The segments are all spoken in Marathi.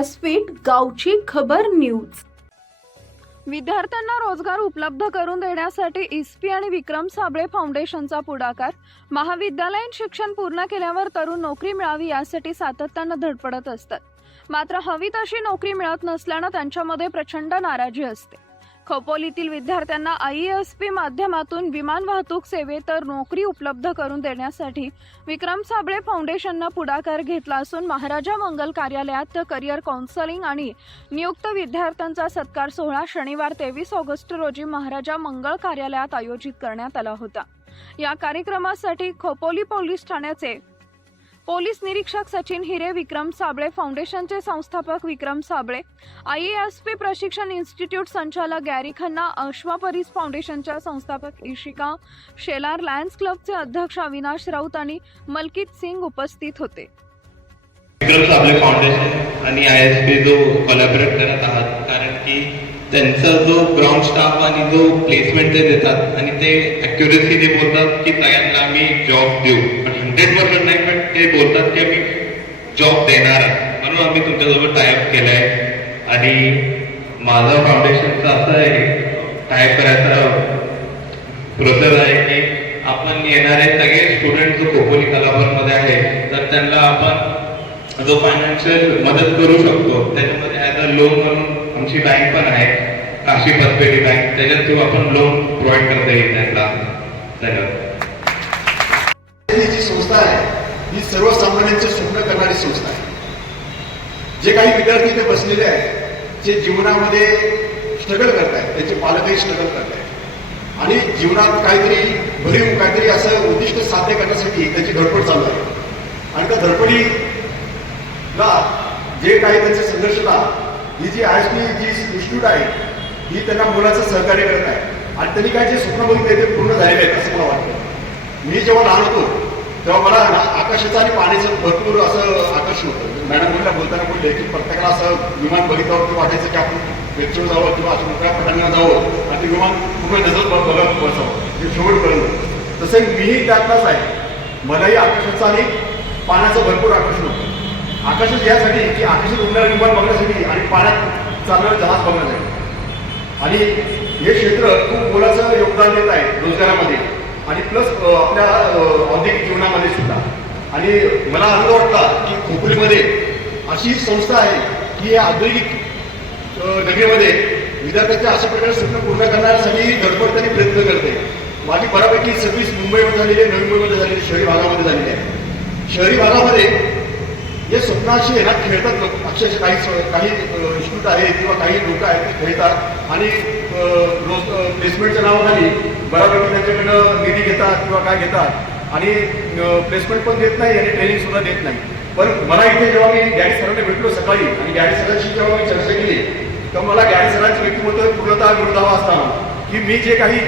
व्यासपीठ गावची खबर न्यूज. विद्यार्थ्यांना रोजगार उपलब्ध करून देण्यासाठी इस्पी आणि विक्रम साबळे फाउंडेशनचा पुढाकार. महाविद्यालयीन शिक्षण पूर्ण केल्यावर तरुण नोकरी मिळावी यासाठी सातत्यानं धडपडत असतात. मात्र हवी तशी नोकरी मिळत नसल्यानं त्यांच्यामध्ये प्रचंड नाराजी असते. खोपोलीतील विद्यार्थ्यांना आय एस पी माध्यमातून विमान वाहतूक सेवेतर तर नोकरी उपलब्ध करून देण्यासाठी विक्रम साबळे फाउंडेशननं पुढाकार घेतला असून महाराजा मंगल कार्यालयात करिअर काउन्सलिंग आणि नियुक्त विद्यार्थ्यांचा सत्कार सोहळा शनिवार तेवीस ऑगस्ट रोजी महाराजा मंगळ कार्यालयात आयोजित करण्यात आला होता. या कार्यक्रमासाठी खोपोली पोलीस ठाण्याचे पोलीस निरीक्षक सचिन हिरे विक्रम साबळे फाउंडेशनचे संस्थापक Vikram Sabale I S P प्रशिक्षण इन्स्टिट्यूट संचालक गॅरी खन्ना अश्वा परीस फाउंडेशनच्या संस्थापक इशिका शेलार लायन्स क्लबचे अध्यक्ष अविनाश राऊत आणि मलकीत सिंग उपस्थित होते. विक्रम साबळे फाउंडेशन आणि आय एस पी जो कोलॅबरेट करत आहात कारण की त्यांचा जो ग्राउंड स्टाफ आणि जो प्लेसमेंट ते देतात आणि ते ॲक्युरेसी ते बोलतात की सगळ्यांना आम्ही जॉब देऊ. पण हंड्रेड पर्सेंट नाही ते बोलतात की आम्ही जॉब देणार. म्हणून आम्ही तुमच्यासोबत टायअप केला आहे आणि माझं फाउंडेशनचं असं आहे टायअप करायचा प्रोसेस आहे की आपण येणारे सगळे स्टुडंट जो खोपोली कलाभरमध्ये आहे तर त्यांना आपण जो फायनान्शियल मदत करू शकतो त्याच्यामध्ये ॲज अ लोन म्हणून आमची बँक पण आहे काशी पसपेटी बँक त्याच्यात थ्रू आपण लोन प्रोव्हाइड करता येईल त्यांना. धन्यवाद. जी संस्था आहे. ही सर्वसामान्यांचं स्वप्न करणारी संस्था आहे. जे काही विद्यार्थी इथे बसलेले आहेत जे जीवनामध्ये स्ट्रगल करत आहेत त्यांचे पालकही स्ट्रगल करत आहेत आणि जीवनात काहीतरी भरीव काहीतरी असं उद्दिष्ट साध्य करण्यासाठी त्याची धडपड चालू आहे. आणि त्या धडपडीला जे काही त्यांचे संघर्षला ही जी आय एस पी जी इन्स्टिट्यूट आहे ही त्यांना मुलाचं सहकार्य करत आहे. आणि त्यांनी काय जे स्वप्न बघितले ते पूर्ण झालेले आहेत असं मला वाटतं. मी जेव्हा लहान होतो तेव्हा मला ना आकाशाचं आणि पाण्याचं भरपूर असं आकर्षण होतं. म्हणजे मॅडम म्हणल्या बोलताना बोलले की प्रत्येकाला असं विमान बघितल्यावर की वाटायचं की आपण वेबचूर जावं किंवा असं मोठ्या पटांना जावं आणि विमान खूप नजर बघत बसावं. हे शेवटपर्यंत तसं मीही त्यातलाच आहे. मलाही आकाशाचं आणि पाण्याचं भरपूर आकर्षण होतं. आकाशात यासाठी की आकाशात उडणारं विमान बघण्यासाठी आणि पाण्यात चालणारं जहाज बघण्यासाठी. आणि हे क्षेत्र खूप मोलाचं योगदान देत आहे रोजगारामध्ये. आणि प्लस आपल्या औद्योगिक जीवनामध्ये सुद्धा. आणि मला आनंद वाटला की खोपरीमध्ये अशी संस्था आहे की या औद्योगिक नगरीमध्ये विद्यार्थ्यांच्या अशा प्रकारे स्वप्न पूर्ण करण्यासाठी धडपड त्यांनी प्रयत्न करते. माझी बऱ्यापैकी सर्व्हिस मुंबईमध्ये झालेली आहे नवी मुंबईमध्ये झालेली शहरी भागामध्ये झालेली आहे. शहरी भागामध्ये हे स्वप्नाशी आहे ना खेळतात लोक अक्षरशः काही स- काही इन्स्टिट्यूट आहेत किंवा काही लोक आहेत ते खेळतात. आणि रोज प्लेसमेंटच्या नावाखाली बऱ्यापैकी त्यांच्याकडनं निधी घेतात किंवा काय घेतात आणि प्लेसमेंट पण देत नाही आणि ट्रेनिंग सुद्धा देत नाही. पण मला इथे जेव्हा मी गॅडी सरांना भेटलो सकाळी आणि गॅडी सरांशी जेव्हा मी चर्चा केली तर मला गॅडी सरांचं व्यक्तिमत्व पूर्णतः विरोधावा असताना की मी जे काही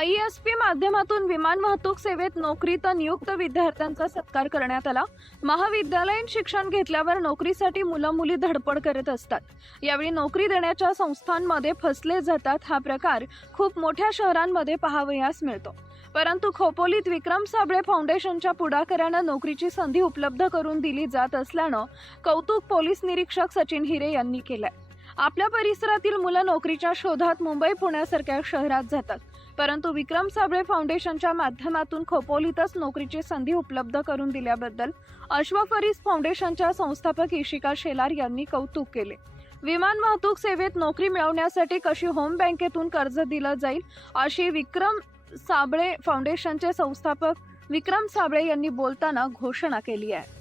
आय एस पी माध्यमातून विमान वाहतूक सेवेत नोकरीत नियुक्त विद्यार्थ्यांचा सत्कार करण्यात आला. महाविद्यालयीन शिक्षण घेतल्यावर नोकरीसाठी मुलं मुली धडपड करत असतात. यावेळी नोकरी देण्याच्या संस्थांमध्ये फसले जातात हा प्रकार खूप मोठ्या शहरांमध्ये पाहावयास मिळतो. परंतु खोपोलीत विक्रम साबळे फाउंडेशनच्या पुढाकारानं नोकरीची संधी उपलब्ध करून दिली जात असल्यानं कौतुक पोलीस निरीक्षक सचिन हिरे यांनी केलंय. आपल्या परिसरातील मुलं नोकरीच्या शोधात मुंबई पुण्यासारख्या शहरात जातात. परंतु विक्रम साबळे फाउंडेशनच्या माध्यमातून खोपोलीतच नोकरीची संधी उपलब्ध करून दिल्याबद्दल अश्वफरीस फाउंडेशनच्या संस्थापक इशिका शेलार यांनी कौतुक केले. विमान वाहतूक सेवेत नोकरी मिळवण्यासाठी कशी होम बँकेतून कर्ज दिलं जाईल अशी विक्रम साबळे फाउंडेशनचे संस्थापक विक्रम साबळे यांनी बोलताना घोषणा केली आहे.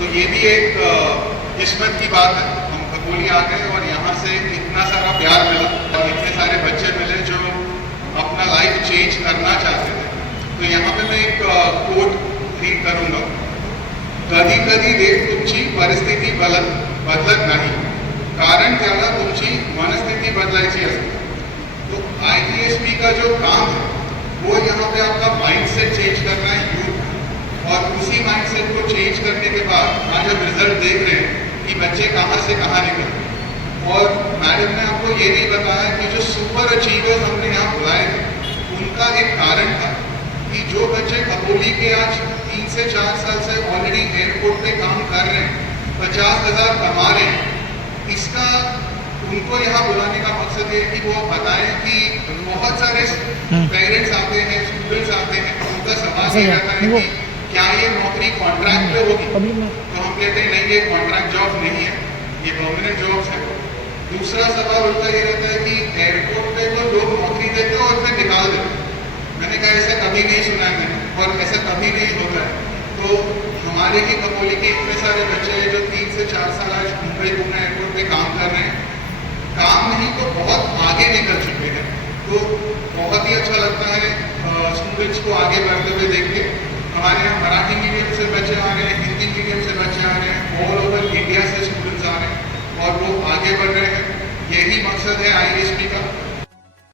तो ये भी एक किस्मत की बात है। हम खगोली आ गए और यहाँ से इतना सारा प्यार मिला और इतने सारे बच्चे मिले जो अपना लाइफ चेंज करना चाहते थे। तो यहाँ पे मैं एक कोट रीड करूँगा। कधी कधी रे तुमची परिस्थिती बदल, बदलत नाही। कारण त्याला तुमची मनस्थिती बदलायची असते तो आई का जो काम है, वो यहाँ पे आपका माइंडसेट चेंज करना है यूथ और उसी माइंडसेट को चेंज करने के बाद आज हम रिज़ल्ट देख रहे हैं कि बच्चे कहाँ से कहाँ निकल। और मैडम ने आपको ये नहीं बताया कि जो सुपर अचीवर्स हमने यहाँ बुलाए थे उनका एक कारण था कि जो बच्चे खपोली के आज तीन से चार साल से ऑलरेडी एयरपोर्ट पे काम कर रहे हैं पचास हज़ार कमा रहे हैं इसका उनको यहाँ बुलाने का मकसद ये है कि वो बताएँ कि बहुत सारे पेरेंट्स आते हैं स्टूडेंट्स आते हैं उनका सवाल ये रहता है कि क्या ये नौकरी कॉन्ट्रैक्ट पे होगी? कहते हैं नहीं, ये कॉन्ट्रैक्ट जॉब नहीं है, ये परमानेंट जॉब्स है। दूसरा सवाल उनका ये रहता है कि एयरपोर्ट पे तो लोग नौकरी देते हैं और फिर निकाल देते मैंने कहा, ऐसा कभी नहीं सुना है और ऐसा कभी नहीं होता है। तो हमारे ही कपोली के इतने सारे बच्चे हैं जो तीन से चार साल आज मुंबई पुणे एयरपोर्ट पे काम कर रहे हैं। काम नहीं तो बहुत आगे निकल चुके हैं। तो बहुत ही अच्छा लगता है स्टूडेंट्स को आगे बढ़ते हुए देख के।